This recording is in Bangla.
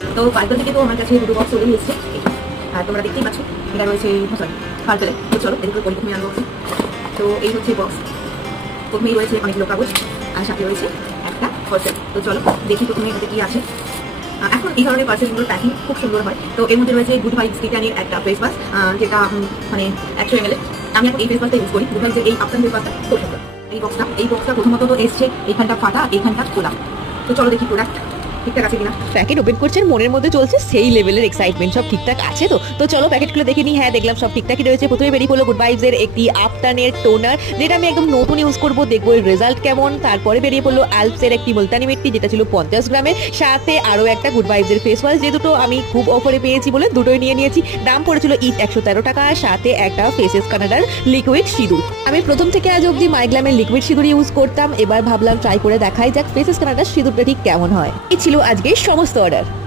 তো পার্পল থেকে তো আমার কাছে দুটো বক্স চলে এসেছে, আর তোমরা দেখতেই পাচ্ছ এটা রয়েছে সরি পার্পলে। তো চলো এদিকে পরিপ্রথমে আনবো। তো এই হচ্ছে বক্স, প্রথমেই রয়েছে অনেকগুলো কাগজ আর সাথে রয়েছে একটা পার্সেল। তো চলো দেখি প্রথমে এটাতে কি আছে। এখন এই ধরনের পার্সেলগুলোর প্যাকিং খুব সুন্দর হয়। তো এর মধ্যে রয়েছে গুড ভাইবস ব্রিটানির একটা ফেস ওয়াশ, যেটা মানে 100 ml। আমি এখন এই ফেস ওয়াশটা ইউজ করি, গুড ভাইবসের এই আফটার ফেস ওয়াশটা খুব সুন্দর। এই বক্সটা প্রথমত তো এসছে এইখানটা ফাটা, এইখানটা খোলা। তো চলো দেখি প্রোডাক্ট ঠিকঠাক আছে কিনা। প্যাকেট ওপেন করছেন, মনের মধ্যে চলছে সেই লেভেলের এক্সাইটমেন্ট, সব ঠিকঠাক আছে তো চলো প্যাকেট খুলে দেখে নিই। হ্যাঁ, দেখলাম সব ঠিকঠাকই রয়েছে। প্রথমে বেরিয়ে পড়লো গুড ভাইবস এর একটি আফটানের টোনার, যেটা আমি একদম নতুন ইউজ করবো, দেখবো এর রেজাল্ট কেমন। তারপরে বেরিয়ে পড়লো আলপস এর একটি মুলতানি মিট্টি, যেটা ছিল 50 গ্রামের, সাথে আরো একটা গুড ভাইবস এর ফেস ওয়াশ, যে দুটো আমি খুব অফারে পেয়েছি বলে দুটোই নিয়ে নিয়েছি। দাম পড়েছিল 113 টাকা, সাথে একটা ফেসেস কানাডার লিকুইড সিঁদুর। আমি প্রথম থেকে আজ অব্দি মাইগ্লামের লিকুইড সিঁদুর ইউজ করতাম, এবার ভাবলাম ট্রাই করে দেখাই যাক ফেসেস কানাডার সিঁদুরটা ঠিক কেমন হয়। এই ছিল আজকে সমস্ত অর্ডার।